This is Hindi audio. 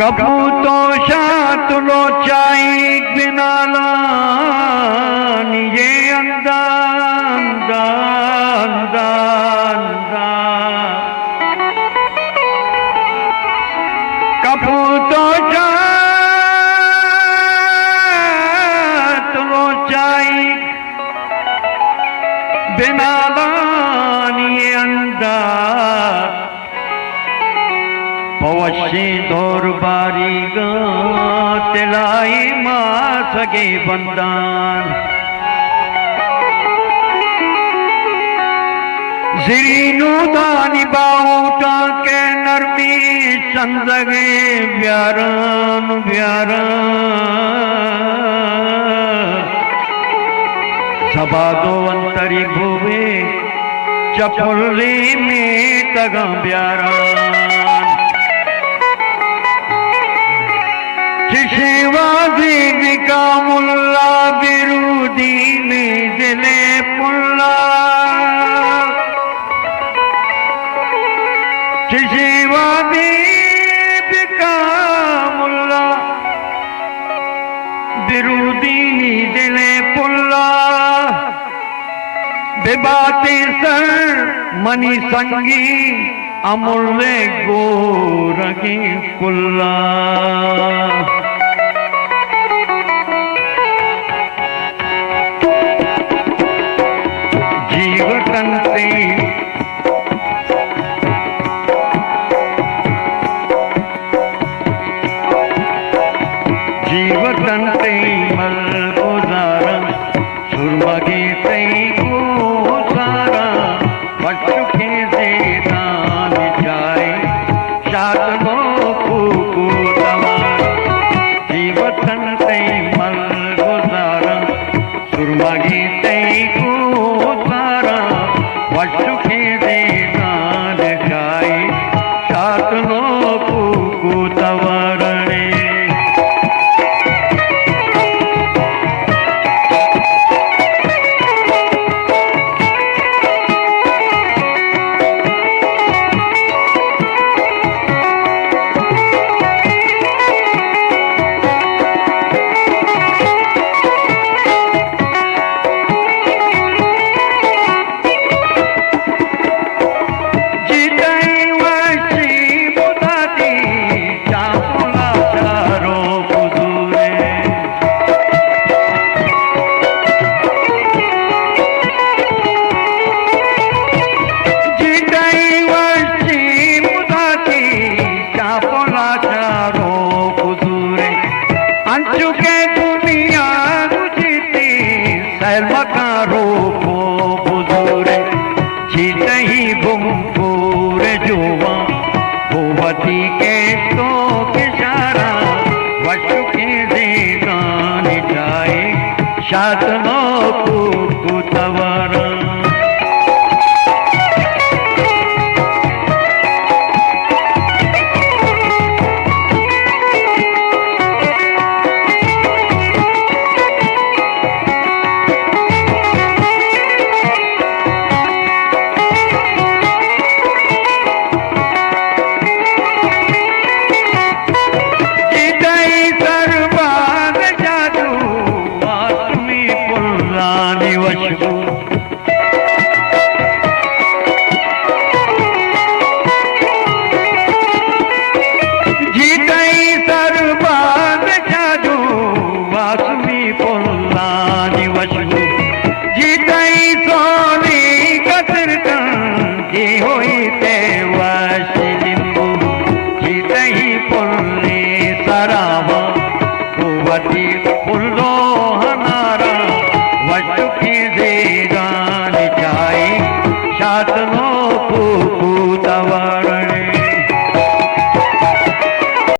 कपूतो शातुलो चाई बिनालान ये अंदान दान दान कपूतो शातुलो चाई बिनालान ये अंदान पवशी दौर बारी गा तिलाई मां सगे बंदान जिरीनु दानी बाऊटा के नरमी चंदगे ब्यारन ब्यारन सबादो अंतरी भुवे चपुल्ली में तगा ब्यारन शिवाजी विका मुल्ला बिरूदी में दिले पुल्ला शिवाजी विका मुल्ला बिरूदी में दिले पुल्ला बेबाती सर मनी संगी अमूल्य गोरगी कुल्ला जीवतन ते मल गुजारा सुरमा के तई को सारा पचुके से दान जाए शातनो को दवा फूफूतावारा